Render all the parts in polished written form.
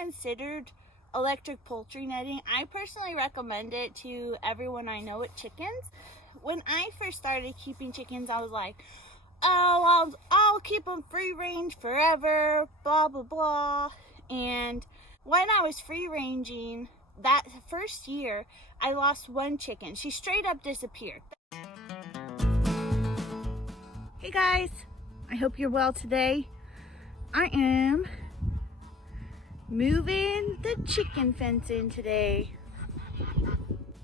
considered electric poultry netting. I personally recommend it to everyone I know with chickens. When I first started keeping chickens, I was like, oh, I'll keep them free range forever, blah, blah, blah. And when I was free ranging, that first year, I lost one chicken. She straight up disappeared. Hey guys, I hope you're well today. I am moving the chicken fence in today.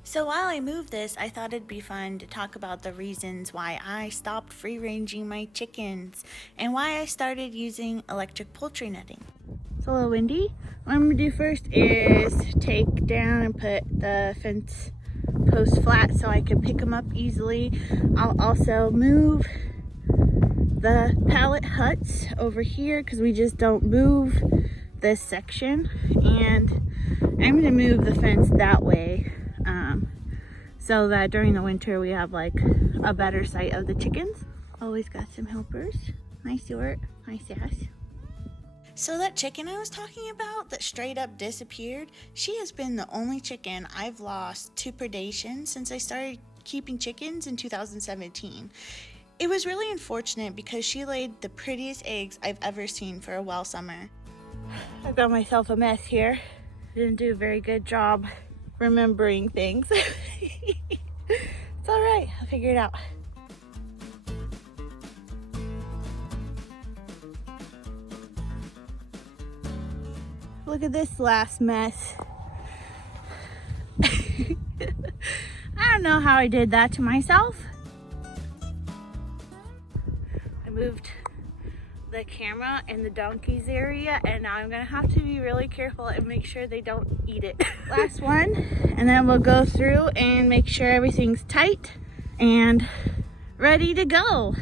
So while I move this, I thought it'd be fun to talk about the reasons why I stopped free ranging my chickens and why I started using electric poultry netting. It's a little windy. What I'm gonna do first is take down and put the fence posts flat so I can pick them up easily. I'll also move the pallet huts over here because we just don't move this section, and I'm gonna move the fence that way so that during the winter we have like a better sight of the chickens. Always got some helpers. Nice York, nice ass. So that chicken I was talking about that straight up disappeared, she has been the only chicken I've lost to predation since I started keeping chickens in 2017. It was really unfortunate because she laid the prettiest eggs I've ever seen for a well summer. I've got myself a mess here. Didn't do a very good job remembering things. It's all right, I'll figure it out. Look at this last mess. I don't know how I did that to myself. I moved the camera in the donkeys area, and now I'm gonna have to be really careful and make sure they don't eat it. Last one, and then we'll go through and make sure everything's tight and ready to go.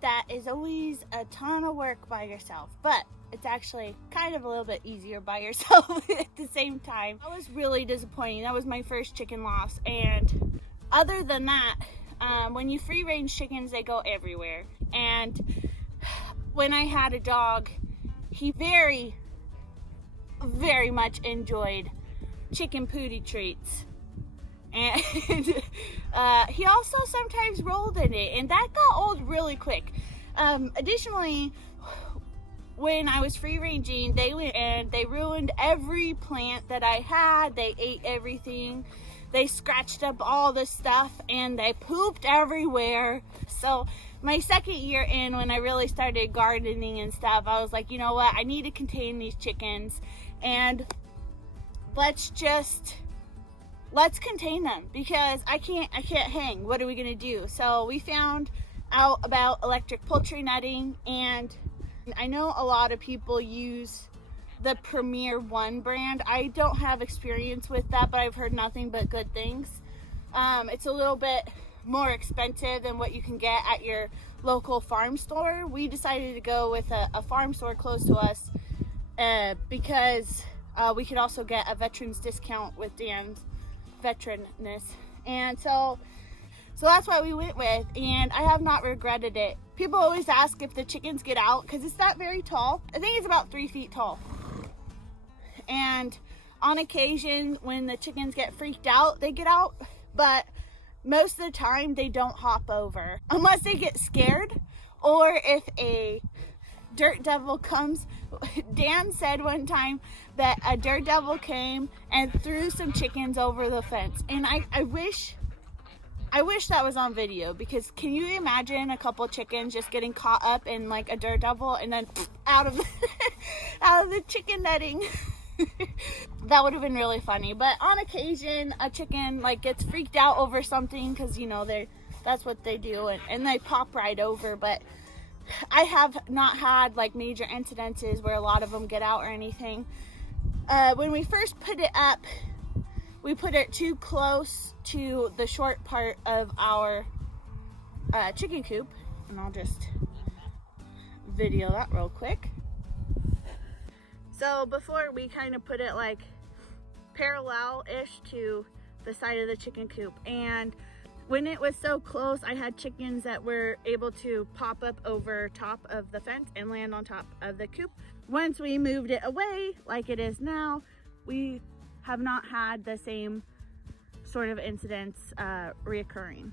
That is always a ton of work by yourself, but it's actually kind of a little bit easier by yourself at the same time. That was really disappointing. That was my first chicken loss, and other than that, when you free range chickens, they go everywhere. And when I had a dog, he very, very much enjoyed chicken pooty treats. And he also sometimes rolled in it, and that got old really quick. Additionally, when I was free ranging, they went and they ruined every plant that I had. They ate everything. They scratched up all the stuff, and they pooped everywhere. So my second year in, when I really started gardening and stuff, I was like, you know what, I need to contain these chickens, and let's contain them, because I can't hang. What are we gonna do? So we found out about electric poultry netting, and I know a lot of people use the Premier One brand. I don't have experience with that, but I've heard nothing but good things. It's a little bit more expensive than what you can get at your local farm store. We decided to go with a farm store close to us because we could also get a veteran's discount with Dan's veteranness, and so that's why we went with, and I have not regretted it. People always ask if the chickens get out, because it's not very tall. I think it's about 3 feet tall, and on occasion when the chickens get freaked out, they get out, but most of the time they don't hop over unless they get scared, or if a dirt devil comes. Dan said one time that a dirt devil came and threw some chickens over the fence, and I wish that was on video, because can you imagine a couple chickens just getting caught up in like a dirt devil and then out of the chicken netting? That would have been really funny. But on occasion a chicken like gets freaked out over something, because you know that's what they do, and they pop right over. But I have not had like major incidences where a lot of them get out or anything. When we first put it up, we put it too close to the short part of our chicken coop, and I'll just video that real quick. So before we kind of put it like parallel-ish to the side of the chicken coop. And when it was so close, I had chickens that were able to pop up over top of the fence and land on top of the coop. Once we moved it away, like it is now, we have not had the same sort of incidents reoccurring.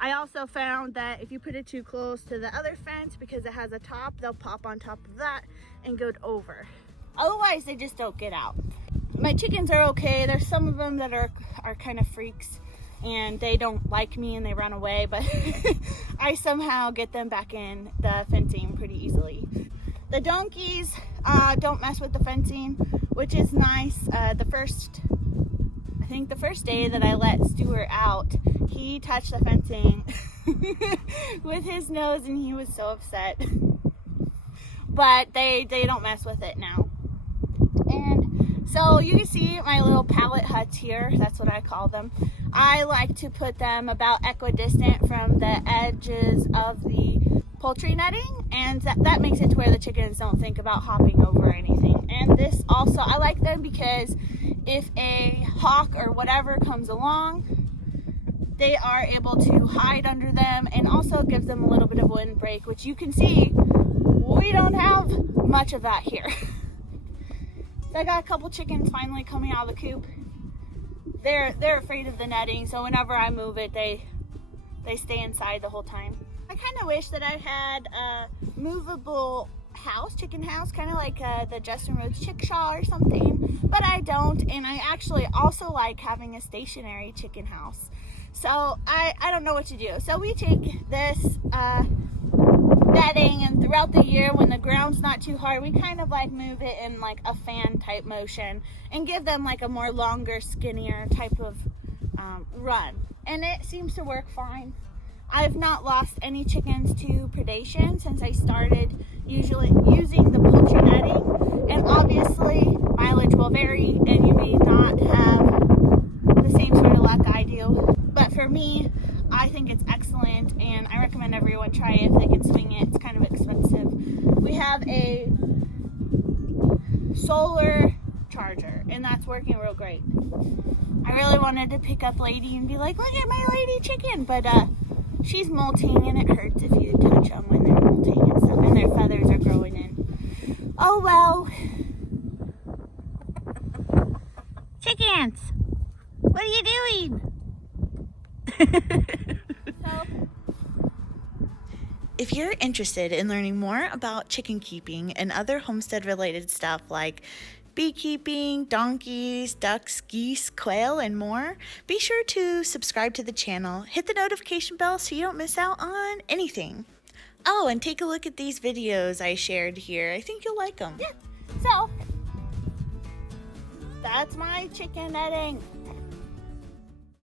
I also found that if you put it too close to the other fence, because it has a top, they'll pop on top of that and go over. Otherwise, they just don't get out. My chickens are okay. There's some of them that are kind of freaks and they don't like me and they run away, but I somehow get them back in the fencing pretty easily. The donkeys don't mess with the fencing, which is nice. The first day that I let Stuart out, he touched the fencing with his nose and he was so upset. But they don't mess with it now. And so you can see my little pallet huts here. That's what I call them. I like to put them about equidistant from the edges of the poultry netting, and that makes it to where the chickens don't think about hopping over anything. And this also, I like them because if a hawk or whatever comes along, they are able to hide under them and also give them a little bit of windbreak, which you can see we don't have much of that here. So I got a couple chickens finally coming out of the coop. They're afraid of the netting, so whenever I move it, they stay inside the whole time. I kind of wish that I had a movable house, chicken house, kind of like the Justin Rhodes chickshaw or something, but I don't. And I actually also like having a stationary chicken house. So I don't know what to do. So we take this netting, and throughout the year when the ground's not too hard, we kind of like move it in like a fan type motion and give them like a more longer, skinnier type of run. And it seems to work fine. I've not lost any chickens to predation since I started usually using the poultry netting. And obviously mileage will vary and you may not have the same sort of luck I do. But for me, I think it's excellent and I recommend everyone try it if they can swing it. It's kind of expensive. We have a solar charger and that's working real great. I really wanted to pick up Lady and be like, look at my lady chicken, but she's molting and it hurts if you touch them when they're molting and stuff and their feathers are growing in. Oh well. Chickens, what are you doing? If you're interested in learning more about chicken keeping and other homestead related stuff like beekeeping, donkeys, ducks, geese, quail, and more, be sure to subscribe to the channel, hit the notification bell so you don't miss out on anything. Oh, and take a look at these videos I shared here. I think you'll like them. Yeah, so that's my chicken netting.